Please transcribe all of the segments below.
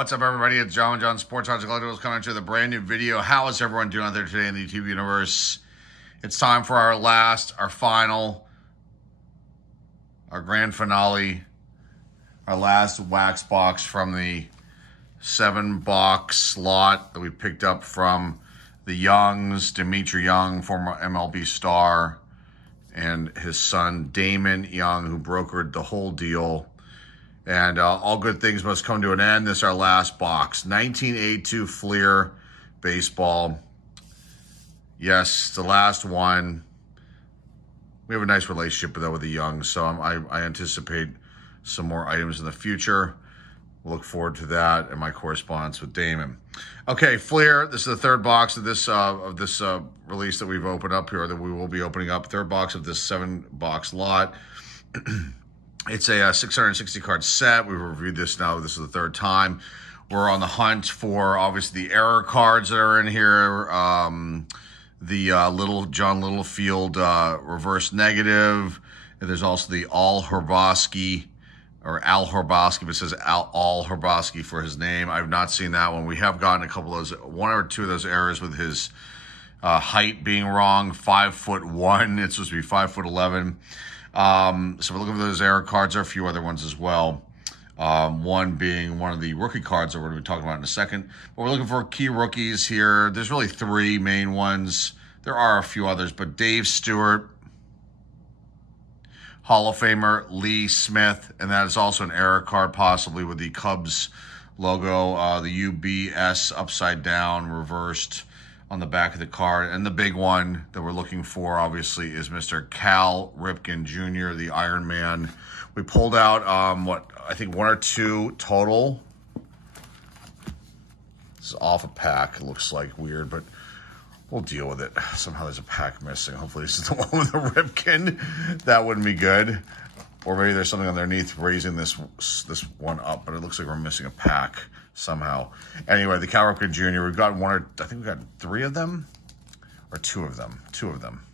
What's up, everybody? It's John Sports Odds Collectibles coming to the brand new video. How is everyone doing out there today in the YouTube universe? It's time for our final, our grand finale, our last wax box from the 7-box slot that we picked up from the Youngs, Dmitri Young, former MLB star, and his son Damon Young, who brokered the whole deal. And all good things must come to an end. This is our last box. 1982 Fleer baseball. Yes, the last one. We have a nice relationship with the Youngs, so I anticipate some more items in the future. We'll look forward to that and my correspondence with Damon. Okay, Fleer. This is the third box of this release that we've opened up here, that we will be opening up. Third box of this 7-box lot. It's a 660 card set. We've reviewed this now. This is the third time. We're on the hunt for, obviously, the error cards that are in here. The John Littlefield reverse negative. And there's also the Al Hrabosky, but it says Al Hrabosky for his name. I've not seen that one. We have gotten a couple of those, one or two of those errors with his height being wrong. 5'1". It's supposed to be 5'11". So we're looking for those error cards. There are a few other ones as well. One being one of the rookie cards that we're going to be talking about in a second. But we're looking for key rookies here. There's really 3 main ones. There are a few others, but Dave Stewart, Hall of Famer Lee Smith, and that is also an error card, possibly with the Cubs logo, the UBS upside down, reversed on the back of the card. And the big one that we're looking for, obviously, is Mr. Cal Ripken Jr., the Iron Man. We pulled out, I think 1 or 2 total. This is off a pack. It looks like weird, but we'll deal with it. Somehow there's a pack missing. Hopefully this is the one with the Ripken. That wouldn't be good. Or maybe there's something underneath raising this one up, but it looks like we're missing a pack somehow. Anyway, the Cal Ripken Jr., we've got I think we've got 3 of them, or 2 of them. 2 of them.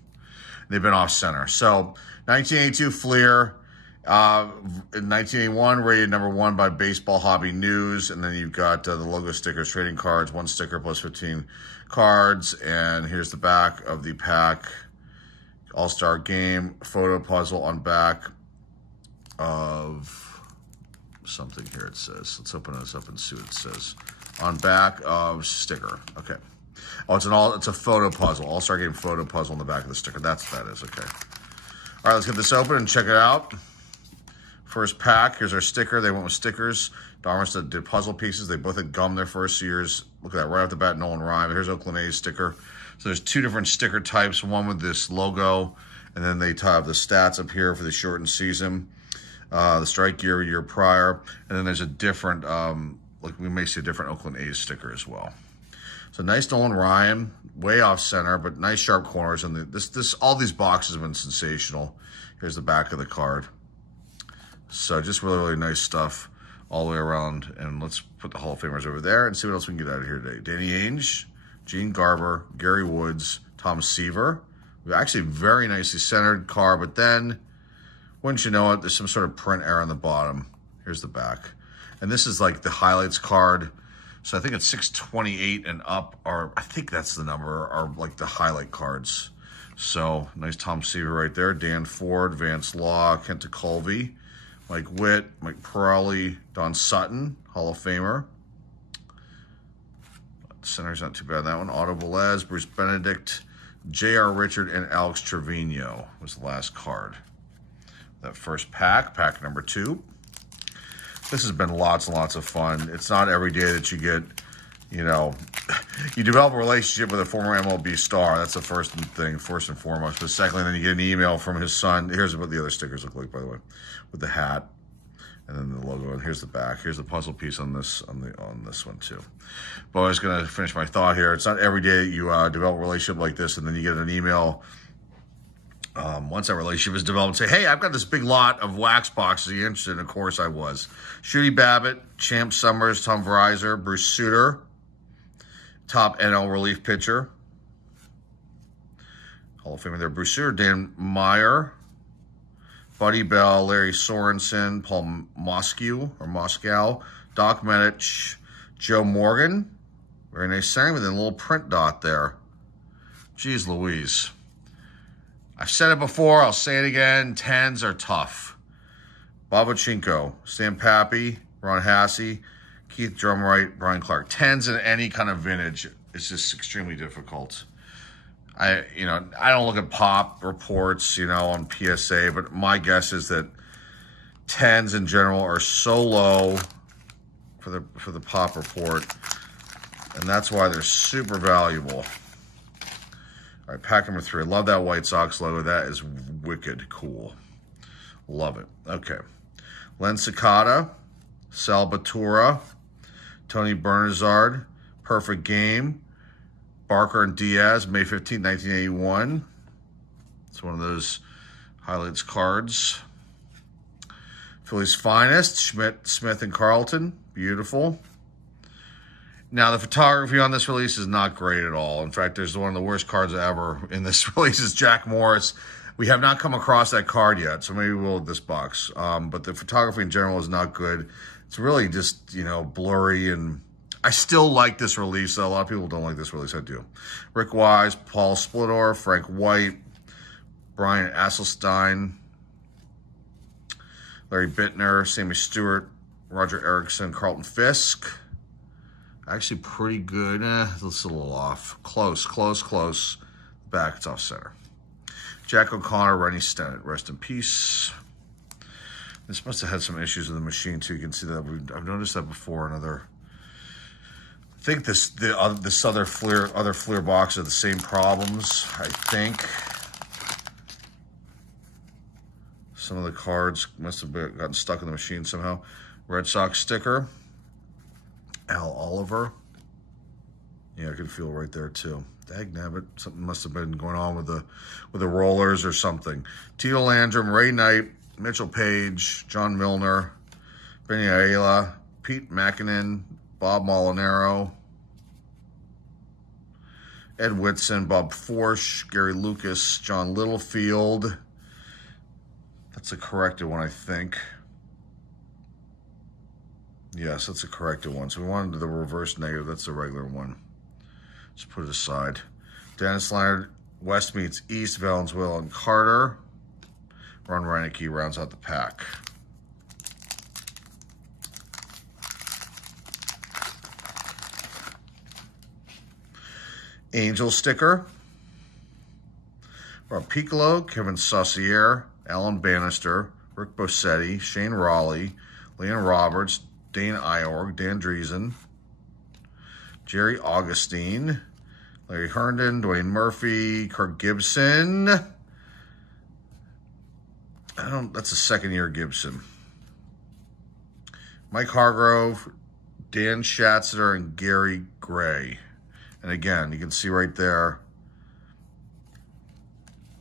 They've been off center. So, 1982 Fleer, in 1981, rated #1 by Baseball Hobby News, and then you've got the logo stickers, trading cards, 1 sticker plus 15 cards, and here's the back of the pack. All-Star Game, photo puzzle on back of something here, it says. Let's open this up and see what it says. On back of sticker. Okay. Oh, it's a photo puzzle. All-Star Game photo puzzle on the back of the sticker. That's what that is. Okay. All right, let's get this open and check it out. First pack. Here's our sticker. They went with stickers. Darmers did puzzle pieces. They both had gum their first years. Look at that. Right off the bat, Nolan Ryan. Here's Oakland A's sticker. So there's 2 different sticker types. One with this logo, and then they have the stats up here for the shortened season. The strike year prior, and then there's a different, like we may see a different Oakland A's sticker as well. So nice Nolan Ryan, way off center, but nice sharp corners. And all these boxes have been sensational. Here's the back of the card. So just really, really nice stuff all the way around. And let's put the Hall of Famers over there and see what else we can get out of here today. Danny Ainge, Gene Garber, Gary Woods, Tom Seaver. Actually very nicely centered card, but then, wouldn't you know it, there's some sort of print error on the bottom. Here's the back. And this is like the highlights card. So I think it's 628 and up, or I think that's the number, are like the highlight cards. So nice Tom Seaver right there. Dan Ford, Vance Law, Kent Colvey, Mike Witt, Mike Pirelli, Don Sutton, Hall of Famer. Center's not too bad, that one. Otto Velez, Bruce Benedict, J.R. Richard, and Alex Trevino was the last card. That first pack number 2. This has been lots and lots of fun. It's not every day that you get, you develop a relationship with a former MLB star. That's the first thing, first and foremost. But secondly, then you get an email from his son. Here's what the other stickers look like, by the way, with the hat and then the logo. And here's the back. Here's the puzzle piece on this one too. But I was going to finish my thought here. It's not every day that you develop a relationship like this, and then you get an email once that relationship is developed, say, hey, I've got this big lot of wax boxes. Are you interested? And of course I was. Shooty Babbitt, Champ Summers, Tom Verizer, Bruce Sutter, top NL relief pitcher. Hall of Famer there, Bruce Sutter, Dan Meyer, Buddy Bell, Larry Sorensen, Paul Moscow, Doc Medich, Joe Morgan. Very nice centering with a little print dot there. Jeez Louise. I've said it before, I'll say it again. 10s are tough. Babachenko, Stan Pappy, Ron Hasse, Keith Drumwright, Brian Clark. 10s in any kind of vintage is just extremely difficult. I don't look at pop reports, on PSA, but my guess is that 10s in general are so low for the pop report, and that's why they're super valuable. All right, pack number 3. I love that White Sox logo. That is wicked cool. Love it. Okay. Len Cicada, Salvatore, Tony Bernazard, Perfect Game, Barker and Diaz, May 15, 1981. It's one of those highlights cards. Phillies Finest, Schmidt, Smith, and Carlton. Beautiful. Now, the photography on this release is not great at all. In fact, there's one of the worst cards ever in this release is Jack Morris. We have not come across that card yet, so maybe we'll with this box. But the photography in general is not good. It's really just, blurry, and I still like this release. A lot of people don't like this release. I do. Rick Wise, Paul Splittor, Frank White, Brian Asselstein, Larry Bittner, Sammy Stewart, Roger Erickson, Carlton Fisk. Actually pretty good. It's a little off. Close. Back, it's off center. Jack O'Connor, Rennie Stennett. Rest in peace. This must have had some issues with the machine, too. You can see that. I've noticed that before. I think this other Fleer box have the same problems, I think. Some of the cards must have gotten stuck in the machine somehow. Red Sox sticker. Al Oliver. Yeah, I can feel right there too. Dagnabbit, something must have been going on with the rollers or something. Tito Landrum, Ray Knight, Mitchell Page, John Milner, Benny Ayala, Pete Mackinnon, Bob Molinaro, Ed Whitson, Bob Forsch, Gary Lucas, John Littlefield. That's a corrected one, I think. Yes, that's a corrected one. So we wanted the reverse negative. That's the regular one. Just put it aside. Dennis Leonard, West meets East, Valenzuela and Carter. Ron Reinecke rounds out the pack. Angel sticker. Rob Piccolo, Kevin Saucier, Alan Bannister, Rick Bossetti, Shane Raleigh, Leon Roberts, Dane Iorg, Dan Driesen, Jerry Augustine, Larry Herndon, Dwayne Murphy, Kirk Gibson. That's a second-year Gibson. Mike Hargrove, Dan Schatzner, and Gary Gray. And again, you can see right there,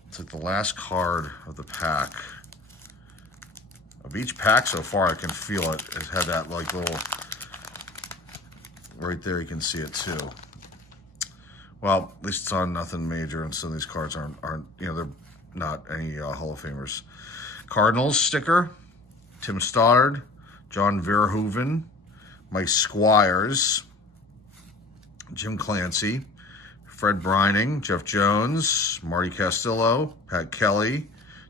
it's like the last card of the pack. Of each pack so far, I can feel it. It's had that like little, right there you can see it too. Well, at least it's on nothing major, and some of these cards aren't they're not any Hall of Famers. Cardinals sticker, Tim Stoddard, John Verhoeven, Mike Squires, Jim Clancy, Fred Brining, Jeff Jones, Marty Castillo, Pat Kelly,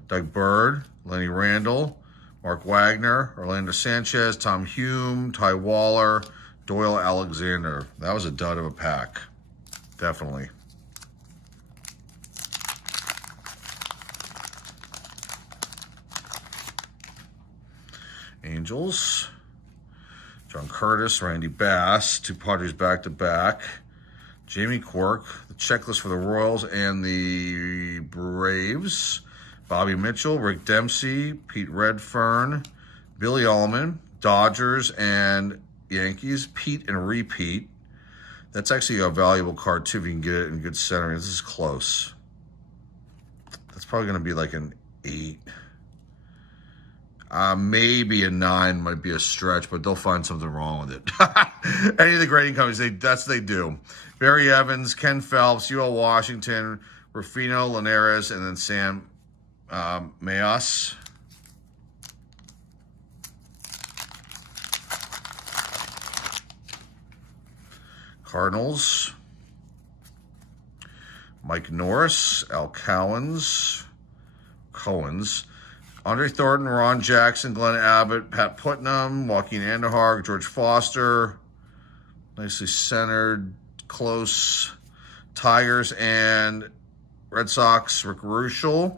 Doug Bird, Lenny Randall, Mark Wagner, Orlando Sanchez, Tom Hume, Ty Waller, Doyle Alexander. That was a dud of a pack. Definitely. Angels. John Curtis, Randy Bass, 2 Padres back-to-back. Jamie Quirk, the checklist for the Royals and the Braves. Bobby Mitchell, Rick Dempsey, Pete Redfern, Billy Allman, Dodgers and Yankees, Pete and repeat. That's actually a valuable card too if you can get it in good centering. This is close. That's probably going to be like an 8. Maybe a 9 might be a stretch, but they'll find something wrong with it. Any of the grading companies, that's what they do. Barry Evans, Ken Phelps, UL Washington, Rufino Linares, and then Sam Mayos. Cardinals. Mike Norris, Al Cowens, Andre Thornton, Ron Jackson, Glenn Abbott, Pat Putnam, Joaquin Anderharg, George Foster. Nicely centered, close. Tigers and Red Sox, Rick Ruschel.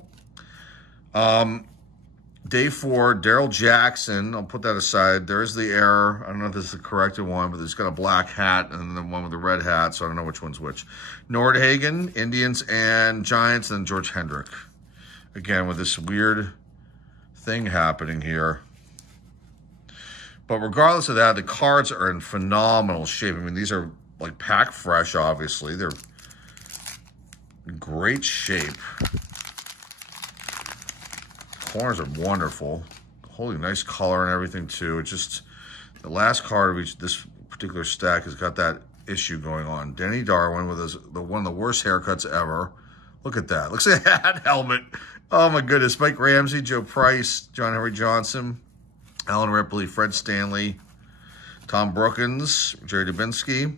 Day 4, Daryl Jackson. I'll put that aside. There is the error. I don't know if this is the corrected one, but it's got a black hat and then the one with the red hat, so I don't know which one's which. Nordhagen, Indians and Giants, and then George Hendrick. Again, with this weird thing happening here. But regardless of that, the cards are in phenomenal shape. I mean, these are like pack fresh, obviously. They're in great shape. Corners are wonderful. Holy nice color and everything too. It's just the last card of each this particular stack has got that issue going on. Denny Darwin with one of the worst haircuts ever. Look at that. Looks like a hat helmet. Oh my goodness. Mike Ramsey, Joe Price, John Henry Johnson, Alan Ripley, Fred Stanley, Tom Brookins, Jerry Dubinsky,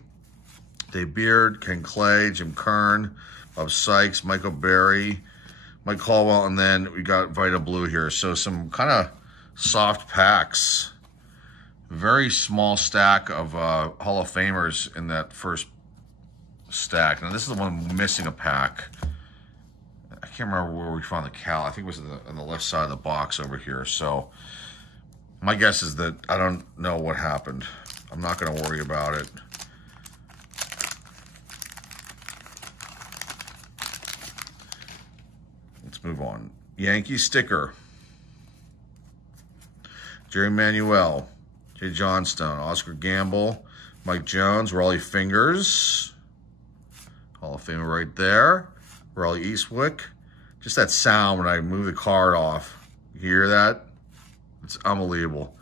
Dave Beard, Ken Clay, Jim Kern, Bob Sykes, Michael Berry, Mike Caldwell, and then we got Vita Blue here. So some kind of soft packs. Very small stack of Hall of Famers in that first stack. Now this is the one missing a pack. I can't remember where we found the cal. I think it was on the left side of the box over here. So my guess is that I don't know what happened. I'm not going to worry about it. Let's move on. Yankee sticker. Jerry Manuel, Jay Johnstone, Oscar Gamble, Mike Jones, Raleigh Fingers. Hall of Famer right there. Raleigh Eastwick. Just that sound when I move the card off. You hear that? It's unbelievable.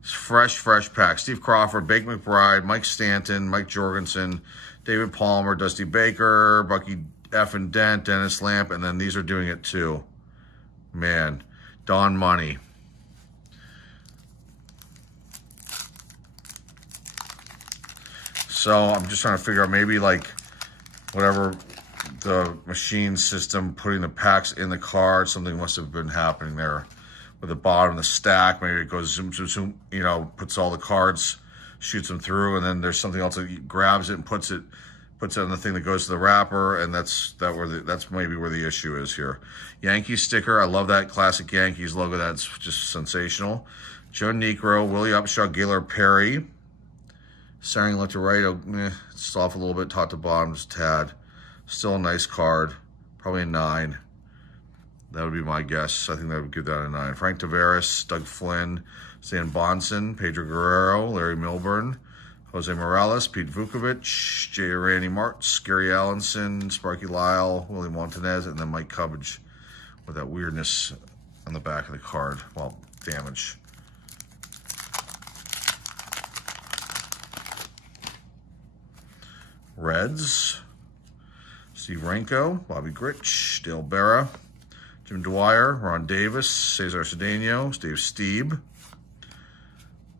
It's fresh pack. Steve Crawford, Bake McBride, Mike Stanton, Mike Jorgensen, David Palmer, Dusty Baker, Bucky F. and Dent, Dennis Lamp, and then these are doing it too. Man, Don Money. So I'm just trying to figure out maybe like whatever the machine system putting the packs in the card, something must have been happening there with the bottom of the stack. Maybe it goes zoom, zoom, zoom, you know, puts all the cards, shoots them through, and then there's something else that grabs it and puts it on the thing that goes to the wrapper, and that's maybe where the issue is here. Yankees sticker, I love that classic Yankees logo. That's just sensational. Joe Niekro, Willie Upshaw, Gaylord Perry. Centering left to right, it's off a little bit, top to bottom, just a tad. Still a nice card, probably a 9. That would be my guess. I think that would give that a 9. Frank Tavares, Doug Flynn, Stan Bonson, Pedro Guerrero, Larry Milburn, Jose Morales, Pete Vukovich, J. Randy Martz, Gary Allenson, Sparky Lyle, Willie Montanez, and then Mike Cubbage with that weirdness on the back of the card. Well, damage. Reds, Steve Renko, Bobby Grich, Dale Berra, Jim Dwyer, Ron Davis, Cesar Cedeno, Dave Steeb.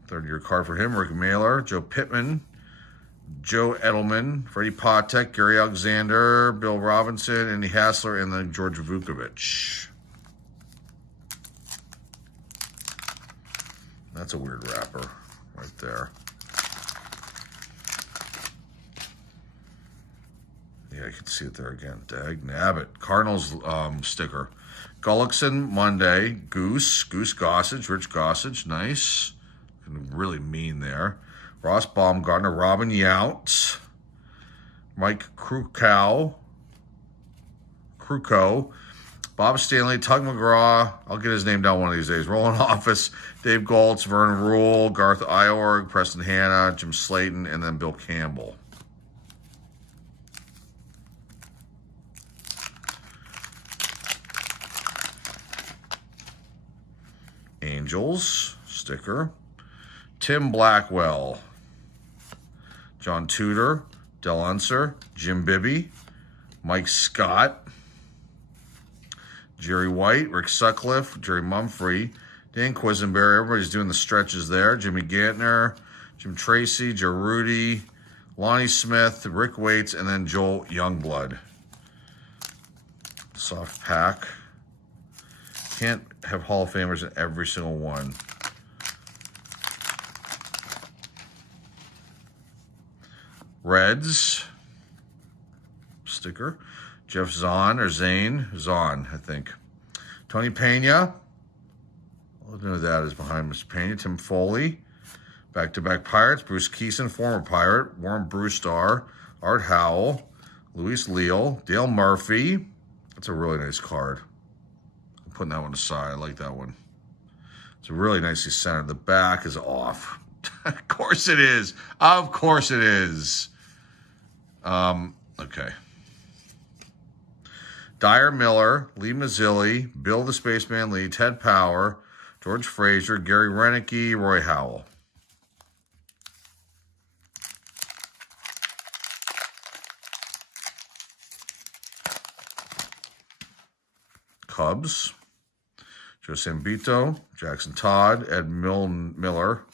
Third-year card for him, Rick Mailer, Joe Pittman, Joe Edelman, Freddie Patek, Gary Alexander, Bill Robinson, Andy Hassler, and then George Vukovich. That's a weird wrapper right there. Yeah, I can see it there again. Dag nabbit. Cardinals sticker. Gullickson, Monday. Goose Gossage, Rich Gossage, nice. Really mean there. Ross Baumgartner, Robin Yount, Mike Krukow, Bob Stanley, Tug McGraw. I'll get his name down one of these days. Roland Office, Dave Goltz, Vern Rule, Garth Iorg, Preston Hanna, Jim Slayton, and then Bill Campbell. Angels sticker. Tim Blackwell, John Tudor, Del Unser, Jim Bibby, Mike Scott, Jerry White, Rick Sutcliffe, Jerry Mumphrey, Dan Quisenberry. Everybody's doing the stretches there. Jimmy Gantner, Jim Tracy, Joe Rudy, Lonnie Smith, Rick Waits, and then Joel Youngblood. Soft pack. Can't have Hall of Famers in every single one. Reds. Sticker. Jeff Zahn, or Zane. Zahn, I think. Tony Pena. I don't know who that is behind Mr. Pena. Tim Foley. Back-to-back Pirates. Bruce Keeson, former Pirate. Warren Brewstar. Art Howell. Luis Leal. Dale Murphy. That's a really nice card. I'm putting that one aside. I like that one. It's really nicely centered. The back is off. Of course it is. Of course it is. Okay. Dyer Miller, Lee Mazzilli, Bill the Spaceman Lee, Ted Power, George Frazier, Gary Renicky, Roy Howell. Cubs, Joe Sambito, Jackson Todd, Ed Miller,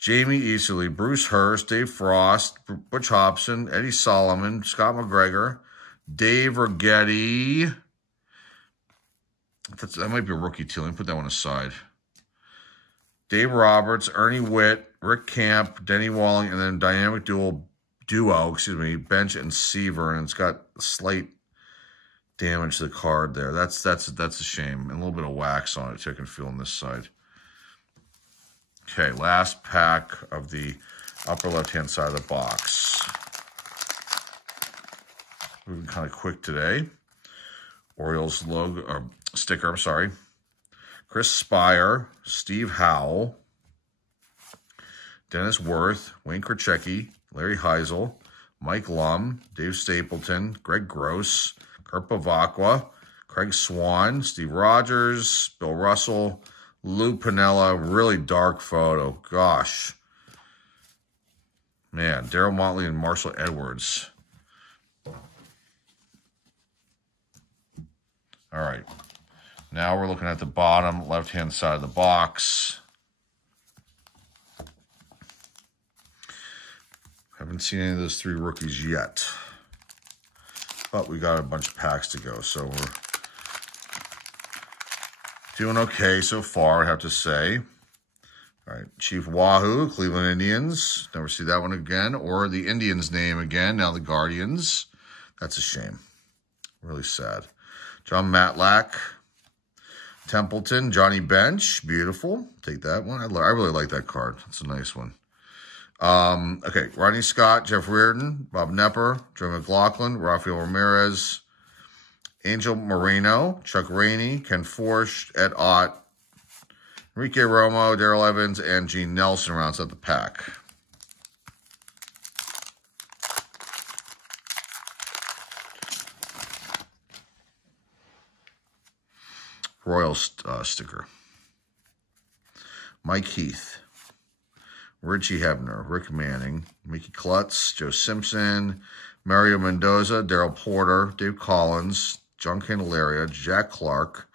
Jamie Easterly, Bruce Hurst, Dave Frost, Butch Hobson, Eddie Solomon, Scott McGregor, Dave Righetti. That might be a rookie too. Let me put that one aside. Dave Roberts, Ernie Witt, Rick Camp, Denny Walling, and then dynamic duo, Bench and Seaver, and it's got slight damage to the card there. That's a shame. And a little bit of wax on it too, I can feel on this side. Okay, last pack of the upper left-hand side of the box. Moving kind of quick today. Orioles logo, or sticker, I'm sorry. Chris Spire, Steve Howell, Dennis Worth, Wayne Krzyzewski, Larry Heisel, Mike Lum, Dave Stapleton, Greg Gross, Kurt Bavacqua, Craig Swan, Steve Rogers, Bill Russell, Lou Piniella. Really dark photo. Gosh. Man, Darryl Motley and Marshall Edwards. All right. Now we're looking at the bottom left-hand side of the box. Haven't seen any of those three rookies yet. But we got a bunch of packs to go, so we're doing okay so far, I have to say. All right, Chief Wahoo, Cleveland Indians. Never see that one again. Or the Indians name again, now the Guardians. That's a shame. Really sad. John Matlack, Templeton, Johnny Bench. Beautiful. Take that one. I really like that card. It's a nice one. Okay, Rodney Scott, Jeff Reardon, Bob Nepper, Joe McLaughlin, Rafael Ramirez, Angel Moreno, Chuck Rainey, Ken Forsch, Ed Ott, Enrique Romo, Darrell Evans, and Gene Nelson rounds out the pack. Royals sticker. Mike Heath, Richie Hebner, Rick Manning, Mickey Klutz, Joe Simpson, Mario Mendoza, Darrell Porter, Dave Collins, John Candelaria, Jack Clark.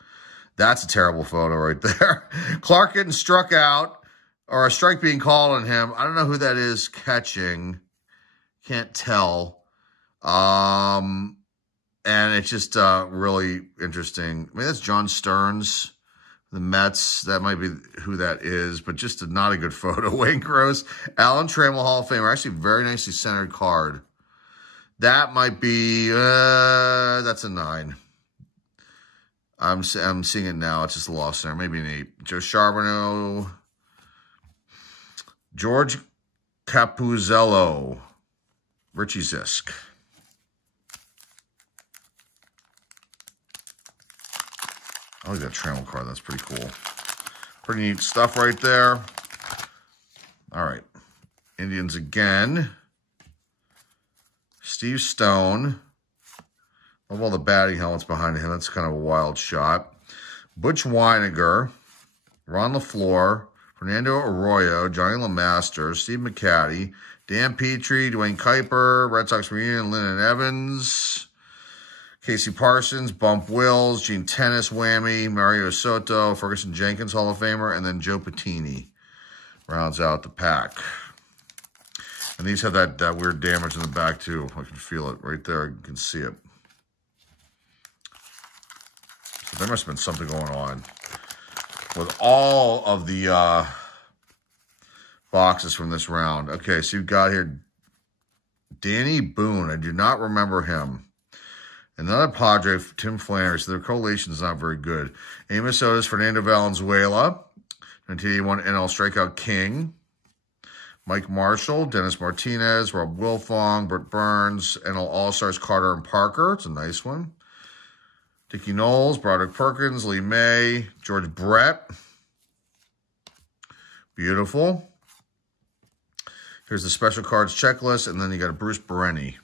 That's a terrible photo right there. Clark getting struck out, or a strike being called on him. I don't know who that is catching. Can't tell. And it's just really interesting. I mean, that's John Stearns, the Mets. That might be who that is, but just not a good photo. Wayne Gross, Alan Trammell, Hall of Famer. Actually, very nicely centered card. That might be, that's a 9. I'm seeing it now. It's just a lost center. Maybe an 8. Joe Charbonneau, George Capuzzello, Richie Zisk. I like that Trammell card. That's pretty cool. Pretty neat stuff right there. All right. Indians again. Steve Stone. Love all the batting helmets behind him. That's kind of a wild shot. Butch Weiniger. Ron LaFleur. Fernando Arroyo. Johnny LeMaster. Steve McCaddy. Dan Petrie. Dwayne Kuiper. Red Sox reunion. Lyndon Evans. Casey Parsons, Bump Wills, Gene Tennis, Whammy, Mario Soto, Ferguson Jenkins, Hall of Famer, and then Joe Patini. Rounds out the pack. And these have that weird damage in the back, too. I can feel it right there. You can see it. So there must have been something going on with all of the boxes from this round. Okay, so you've got here Danny Boone. I do not remember him. Another Padre, Tim Flanders. Their correlation is not very good. Amos Otis, Fernando Valenzuela, 1981 NL Strikeout King. Mike Marshall, Dennis Martinez, Rob Wilfong, Bert Burns, NL All-Stars Carter and Parker. It's a nice one. Dickie Knowles, Broderick Perkins, Lee May, George Brett. Beautiful. Here's the special cards checklist, and then you got a Bruce Bereni.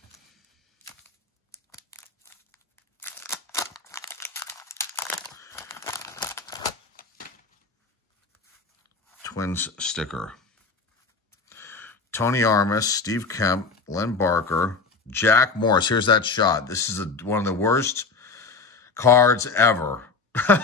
Twins sticker. Tony Armas, Steve Kemp, Len Barker, Jack Morris. Here's that shot. This is one of the worst cards ever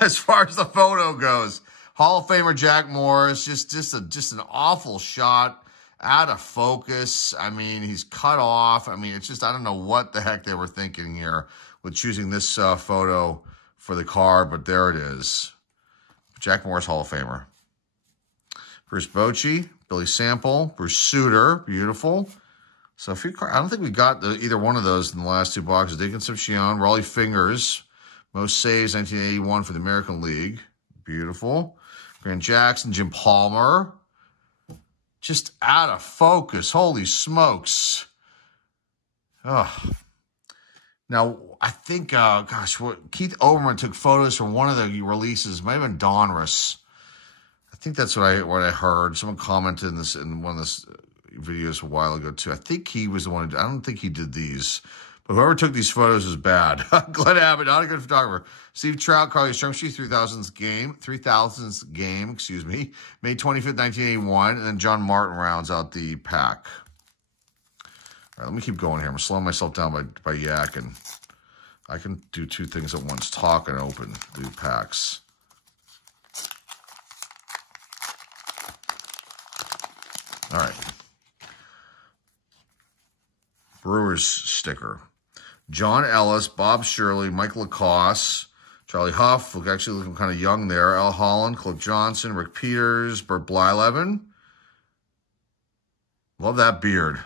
as far as the photo goes. Hall of Famer Jack Morris, just an awful shot, out of focus. I mean, he's cut off. I mean, it's just, I don't know what the heck they were thinking here with choosing this photo for the card, but there it is. Jack Morris, Hall of Famer. Bruce Bochy, Billy Sample, Bruce Sutter, beautiful. So a few cards. I don't think we got either one of those in the last two boxes. Deacon Concepcion, Raleigh Fingers, most saves 1981 for the American League, beautiful. Grant Jackson, Jim Palmer, just out of focus. Holy smokes! Oh. Now I think, gosh, Keith Oberman took photos from one of the releases. Might have been Donruss. I think that's what I heard. Someone commented in one of the videos a while ago too. I think he was the one. I don't think he did these, but whoever took these photos is bad. Glenn Abbott, not a good photographer. Steve Trout, Carly Strumsky, 3000th game, excuse me, May 25th, 1981, and then John Martin rounds out the pack. All right, let me keep going here. I'm slowing myself down by yakking. I can do two things at once: talk and open the packs. All right. Brewers sticker. John Ellis, Bob Shirley, Mike Lacoste, Charlie Huff, actually looking kind of young there. Al Holland, Cliff Johnson, Rick Peters, Bert Blyleven. Love that beard.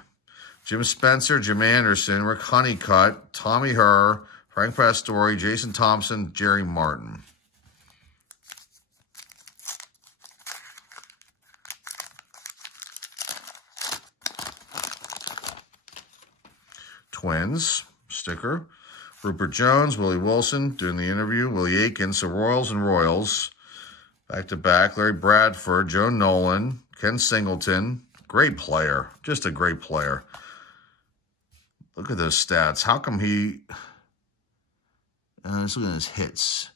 Jim Spencer, Jim Anderson, Rick Honeycutt, Tommy Herr, Frank Pastore, Jason Thompson, Jerry Martin. Twins sticker. Rupert Jones, Willie Wilson doing the interview. Willie Aiken, so Royals and Royals. Back to back. Larry Bradford, Joe Nolan, Ken Singleton. Great player. Just a great player. Look at those stats. How come he... let's look at his hits.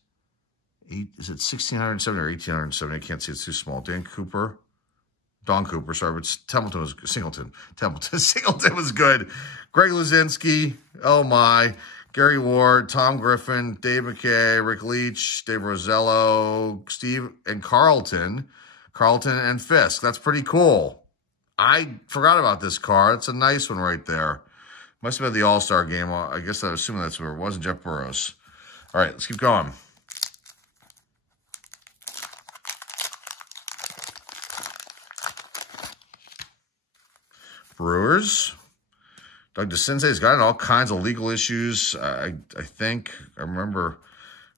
Is it 1,670 or 1,870? I can't see. It's too small. Don Cooper, sorry, but Templeton was Singleton. Singleton was good. Greg Luzinski, oh my. Gary Ward, Tom Griffin, Dave McKay, Rick Leach, Dave Rosello, Steve and Carlton and Fisk. That's pretty cool. I forgot about this card. It's a nice one right there. Must have been the All-Star game. I guess I'm assuming that's where it was. Jeff Burroughs. All right, let's keep going. Brewers. Doug DeCince's got all kinds of legal issues. I think. I remember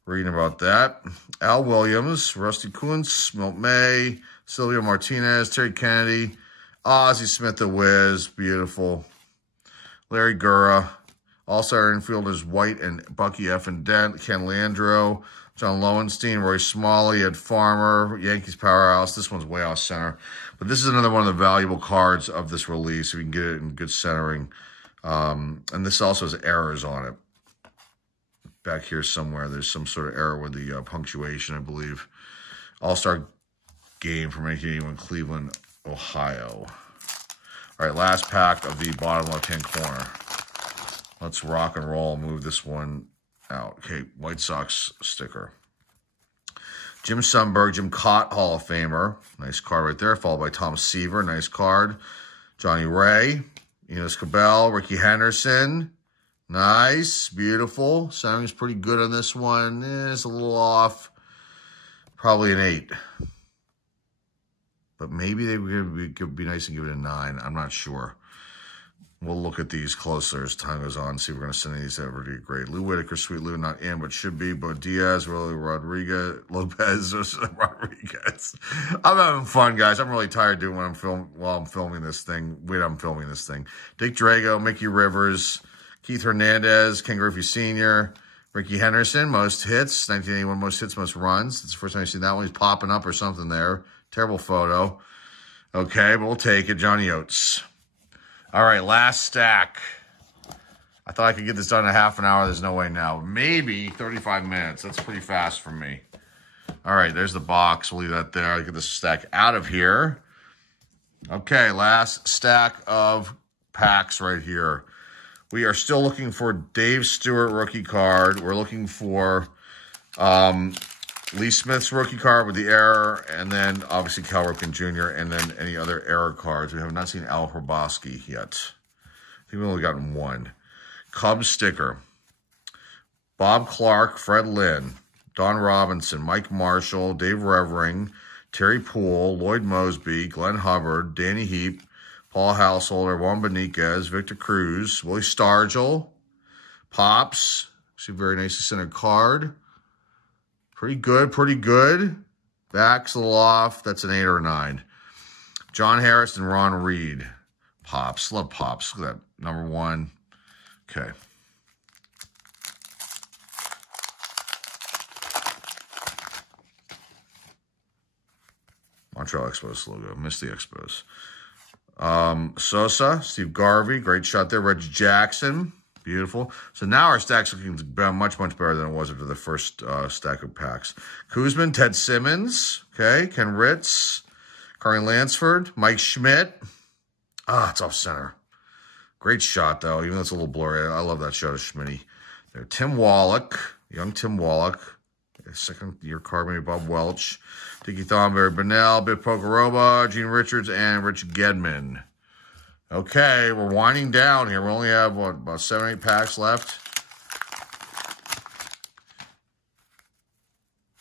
reading about that. Al Williams, Rusty Kuntz, Milt May, Silvio Martinez, Terry Kennedy, Ozzie Smith the Wiz, beautiful. Larry Gura, all-star infielders White and Bucky F. and Dent, Ken Landreau, John Lowenstein, Roy Smalley, Ed Farmer, Yankees Powerhouse. This one's way off center. But this is another one of the valuable cards of this release. So we can get it in good centering. And this also has errors on it. Back here somewhere, there's some sort of error with the punctuation, I believe. All-Star game from 1981, Cleveland, Ohio. All right, last pack of the bottom left-hand corner. Let's rock and roll, move this one out. Okay, White Sox sticker. Jim Sundberg, Jim Cott, Hall of Famer. Nice card right there, followed by Tom Seaver. Nice card. Johnny Ray, Enos Cabell, Ricky Henderson. Nice, beautiful. Sounding's pretty good on this one. It's a little off. Probably an 8. But maybe they could be nice and give it a 9. I'm not sure. We'll look at these closer as time goes on. See if we're going to send these over to get great. Lou Whitaker, Sweet Lou, not in, but should be. Bo Diaz, Rolly Rodriguez, Lopez, Rodriguez. I'm having fun, guys. I'm really tired doing while I'm filming this thing. I'm filming this thing. Dick Drago, Mickey Rivers, Keith Hernandez, Ken Griffey Sr., Ricky Henderson, most hits, 1981, most hits, most runs. It's the first time I've seen that one. He's popping up or something there. Terrible photo. Okay, but we'll take it. Johnny Oates. All right, last stack. I thought I could get this done in a half an hour. There's no way now. Maybe 35 minutes. That's pretty fast for me. All right, there's the box. We'll leave that there. I'll get this stack out of here. Okay, last stack of packs right here. We are still looking for Dave Stewart rookie card. We're looking for Lee Smith's rookie card with the error, and then obviously Cal Ripken Jr., and then any other error cards. We have not seen Al Hrabosky yet. I think we've only gotten one. Cubs sticker. Bob Clark, Fred Lynn, Don Robinson, Mike Marshall, Dave Revering, Terry Poole, Lloyd Mosby, Glenn Hubbard, Danny Heap, Paul Householder, Juan Beniquez, Victor Cruz, Willie Stargell, Pops. Actually, very nicely centered card. Pretty good, pretty good. Back's a little off. That's an 8 or a 9. John Harris and Ron Reed. Pops. Love Pops. Look at that. Number 1. Okay. Montreal Expos logo. Missed the Expos. Sosa, Steve Garvey. Great shot there. Reggie Jackson. Beautiful. So now our stack's looking much, much better than it was after the first stack of packs. Kuzman, Ted Simmons, okay, Ken Ritz, Carly Lansford, Mike Schmidt. Ah, it's off center. Great shot, though, even though it's a little blurry. I love that shot of Schmitty. There, Tim Wallach, young Tim Wallach. Second-year card, maybe Bob Welch. Dickie Thornberry, Bennell, Biff Pocoroba, Gene Richards, and Rich Gedman. Okay, we're winding down here. We only have, what, about 7 or 8 packs left.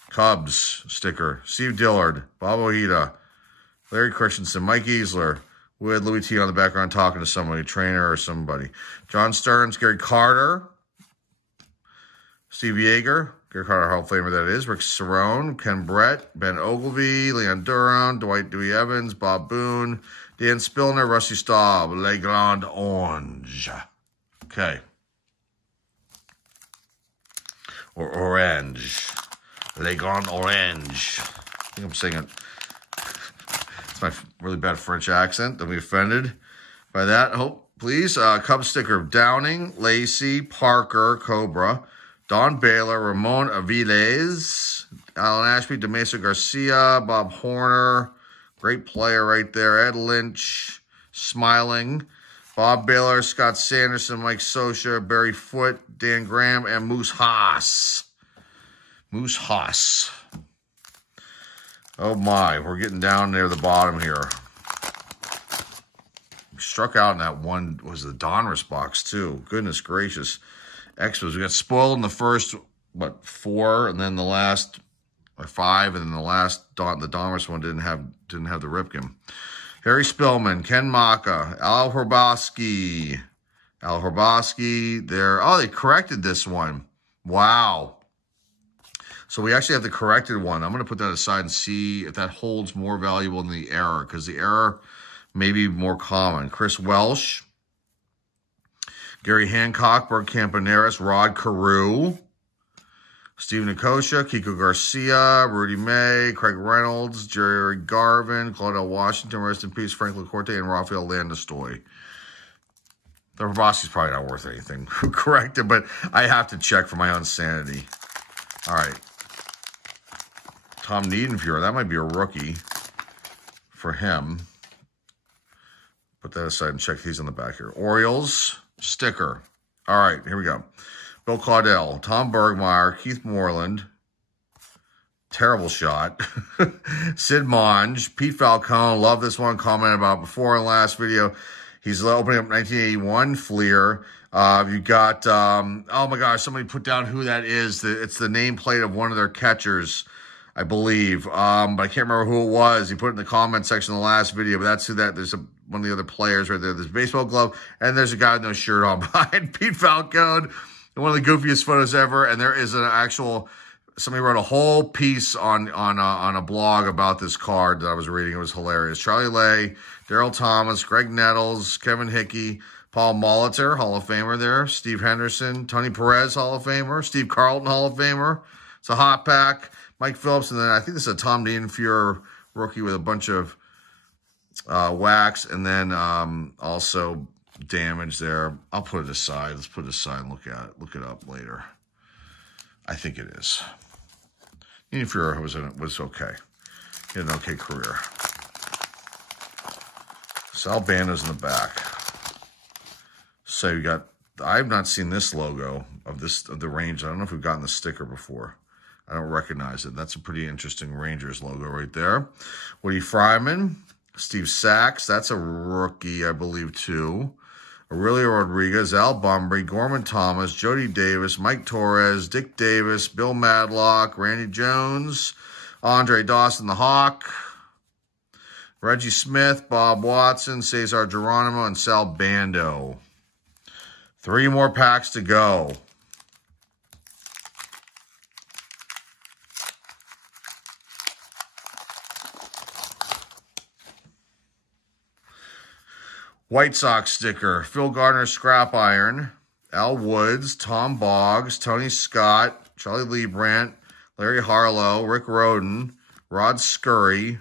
Cubs sticker. Steve Dillard, Bob Ojeda, Larry Christensen, Mike Easler. We had Louis T on the background talking to somebody, a trainer or somebody. John Stearns, Gary Carter, Steve Yeager, Gary Carter Hall of Famer that is, Rick Cerrone, Ken Brett, Ben Ogilvy, Leon Duran, Dwight Dewey Evans, Bob Boone, Dan Spillner, Rusty Staub, Le Grand Orange. Okay. Or Orange. Le Grand Orange. I think I'm saying it. It's my really bad French accent. Don't be offended by that. Hope, please. Cub sticker. Downing, Lacey, Parker, Cobra, Don Baylor, Ramon Aviles, Alan Ashby, DeMesa Garcia, Bob Horner. Great player right there. Ed Lynch, Smiling, Bob Baylor, Scott Sanderson, Mike Sosha, Barry Foote, Dan Graham, and Moose Haas. Moose Haas. Oh my, we're getting down near the bottom here. We struck out in that one, was the Donruss box too. Goodness gracious. Expos. We got spoiled in the first, what, 4, and then the last, or 5, and then the last, the Donruss one didn't have the Ripken. Harry Spillman, Ken Maka, Al Hrabosky. Al Hrabosky there. Oh, they corrected this one. Wow. So we actually have the corrected one. I'm going to put that aside and see if that holds more valuable than the error, because the error may be more common. Chris Welsh, Gary Hancock, Bert Campaneris, Rod Carew, Steve Nicosia, Kiko Garcia, Rudy May, Craig Reynolds, Jerry Garvin, Claudel Washington, rest in peace, Frank Lacorte, and Rafael Landestoy. The Hrabosky's probably not worth anything. Corrected, but I have to check for my own sanity. All right. Tom Niedenfuhr, that might be a rookie for him. Put that aside and check. He's on the back here. Orioles, sticker. All right, here we go. Bill Caudell, Tom Bergmeyer, Keith Moreland, Terrible shot. Sid Monge, Pete Falcone. Love this one. Commented about before in the last video. He's opening up 1981 Fleer. You got, oh my gosh, somebody put down who that is. It's the nameplate of one of their catchers, I believe. But I can't remember who it was. He put it in the comment section in the last video, but that's who that, there's one of the other players right there. There's a baseball glove, and there's a guy with no shirt on behind Pete Falcone. One of the goofiest photos ever, and there is an actual, somebody wrote a whole piece on a blog about this card that I was reading. It was hilarious. Charlie Lay, Daryl Thomas, Greg Nettles, Kevin Hickey, Paul Molitor, Hall of Famer there, Steve Henderson, Tony Perez, Hall of Famer, Steve Carlton, Hall of Famer. It's a hot pack. Mike Phillips, and then I think this is a Tom Dienfuhr rookie with a bunch of wax, and then also damage there. I'll put it aside. Let's put it aside and look at it. Look it up later. I think it is. Dienfuhr was okay. He had an okay career. Sal Bando's in the back. So you got, I've not seen this logo of the Rangers. I don't know if we've gotten the sticker before. I don't recognize it. That's a pretty interesting Rangers logo right there. Woody Fryman, Steve Sachs. That's a rookie, I believe, too. Aurelio Rodriguez, Al Bumbry, Gorman Thomas, Jody Davis, Mike Torres, Dick Davis, Bill Madlock, Randy Jones, Andre Dawson the Hawk, Reggie Smith, Bob Watson, Cesar Geronimo, and Sal Bando. 3 more packs to go. White Sox sticker, Phil Gardner Scrap Iron, Al Woods, Tom Boggs, Tony Scott, Charlie Leibrandt, Larry Harlow, Rick Rhoden, Rod Scurry,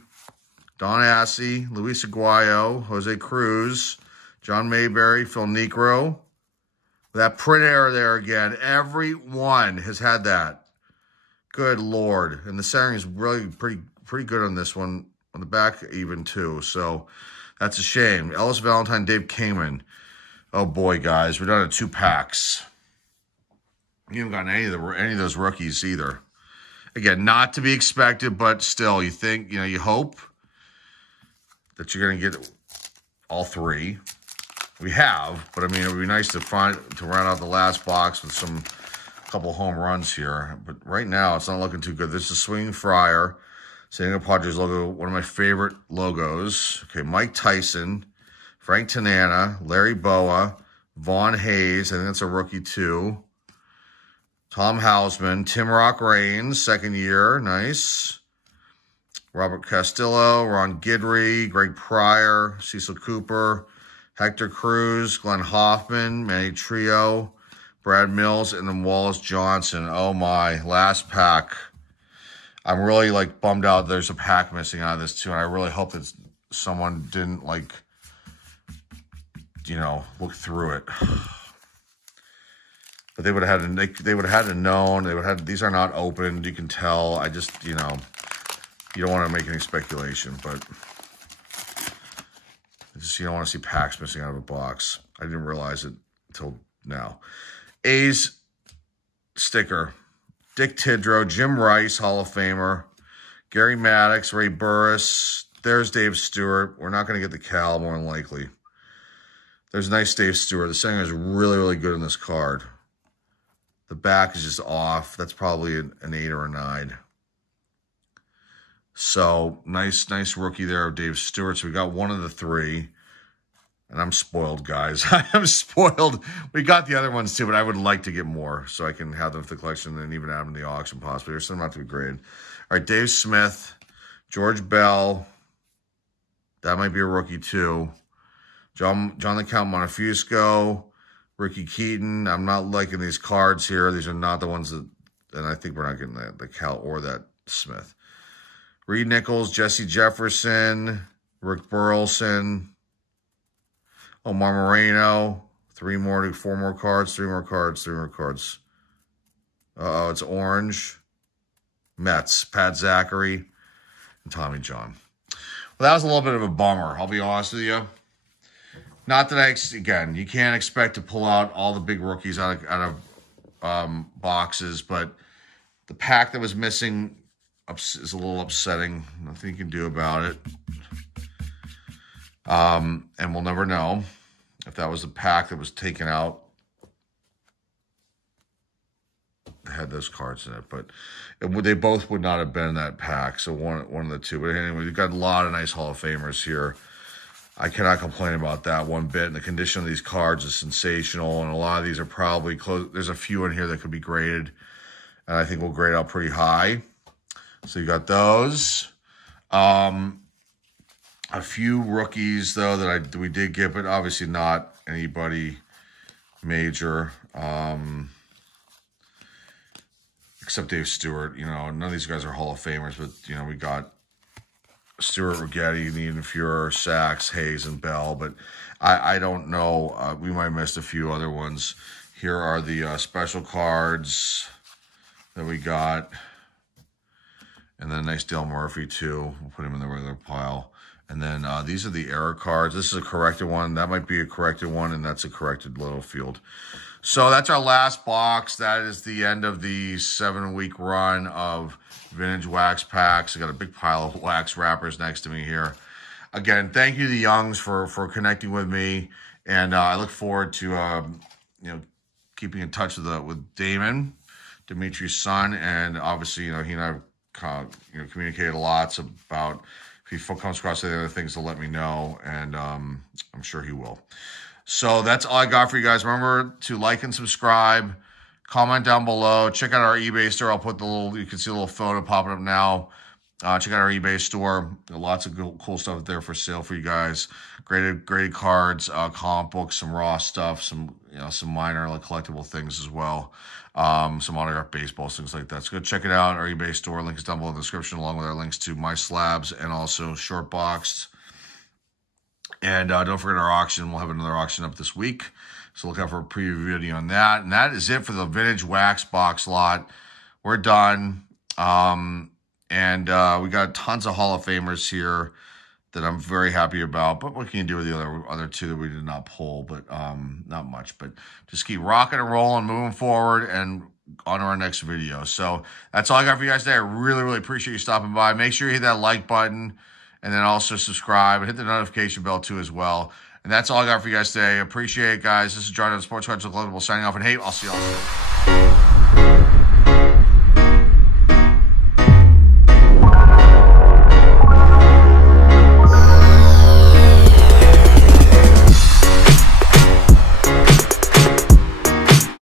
Don Assey, Luis Aguayo, Jose Cruz, John Mayberry, Phil Niekro. That print error there again. Everyone has had that. Good Lord. And the centering is really pretty good on this one. On the back even too. So that's a shame. Ellis Valentine, Dave Kamen. Oh boy, guys. We're down to 2 packs. You haven't gotten any of those rookies either. Again, not to be expected, but still, you think, you hope that you're going to get all 3. We have, but I mean, it would be nice to round out the last box with a couple home runs here. But right now, it's not looking too good. This is Swinging Friar, San Diego Padres logo, one of my favorite logos. Okay, Mike Tyson, Frank Tanana, Larry Boa, Vaughn Hayes. I think that's a rookie too. Tom Hausman, Tim Rock Raines, 2nd year, nice. Robert Castillo, Ron Guidry, Greg Pryor, Cecil Cooper, Hector Cruz, Glenn Hoffman, Manny Trio, Brad Mills, and then Wallace Johnson. Oh my, last pack. I'm really bummed out there's a pack missing out of this too, and I really hope that someone didn't look through it. But they would have had to known. These are not opened. You can tell. I just, you don't want to make any speculation, but you don't want to see packs missing out of a box. I didn't realize it until now. A's sticker. Dick Tidrow, Jim Rice, Hall of Famer. Gary Maddox, Ray Burris. There's Dave Stewart. We're not going to get the Cal, more than likely. There's nice Dave Stewart. The center is really, really good in this card. The back is just off. That's probably an 8 or a 9. So, nice rookie there of Dave Stewart. So, we got one of the 3. And I'm spoiled, guys. I am spoiled. We got the other ones, too, but I would like to get more so I can have them for the collection and even have them in the auction, possibly. There's some not to be graded. All right, Dave Smith, George Bell. That might be a rookie, too. John the Count Montefiusco, Ricky Keaton. I'm not liking these cards here. These are not the ones that, and I think we're not getting the Cal or that Smith. Reed Nichols, Jesse Jefferson, Rick Burleson, Omar Moreno, 4 more cards, 3 more cards. Uh-oh, it's orange. Mets, Pat Zachary, and Tommy John. Well, that was a little bit of a bummer, I'll be honest with you. Not that again, you can't expect to pull out all the big rookies out of boxes, but the pack that was missing is a little upsetting. Nothing you can do about it. And we'll never know if that was the pack that was taken out. It had those cards in it, but they both would not have been in that pack. So one of the two. But anyway, we've got a lot of nice Hall of Famers here. I cannot complain about that one bit. And the condition of these cards is sensational, and a lot of these are probably close. There's a few in here that could be graded, and I think we'll grade out pretty high. So you got those. A few rookies though that we did get, but obviously not anybody major. Except Dave Stewart. You know, none of these guys are Hall of Famers, but you know, we got Stewart, Rigetti, Needham, Fuhrer, Sachs, Hayes, and Bell. But I don't know. We might have missed a few other ones. Here are the special cards that we got. And then nice Dale Murphy, too. We'll put him in the regular pile. And then these are the error cards. This is a corrected one. That might be a corrected one, and that's a corrected Littlefield. So that's our last box. That is the end of the 7-week run of vintage wax packs. I got a big pile of wax wrappers next to me here. Again, thank you to the Youngs for connecting with me, and I look forward to you know, keeping in touch with Damon, Dimitri's son, and obviously, you know, he and I have communicated a lot about if he comes across any other things to let me know, and I'm sure he will. So that's all I got for you guys. Remember to like and subscribe, comment down below, check out our eBay store. I'll put the little, you can see a little photo popping up now. Check out our eBay store. Lots of cool stuff there for sale for you guys. Graded cards, comic books, some raw stuff, some minor like collectible things as well. Some autographed baseballs, things like that. So go check it out. Our eBay store link is down below in the description, along with our links to my slabs and also short boxed. And don't forget our auction. We'll have another auction up this week. So look out for a preview video on that. And that is it for the vintage wax box lot. We're done. We got tons of Hall of Famers here that I'm very happy about. But what can you do with the other two that we did not pull? But not much. But just keep rocking and rolling, moving forward, and on to our next video. So that's all I got for you guys today. I really, really appreciate you stopping by. Make sure you hit that like button. And then also subscribe and hit the notification bell too as well. And that's all I got for you guys today. Appreciate it, guys. This is John, Sports Cards Collectible, signing off. And hey, I'll see y'all soon.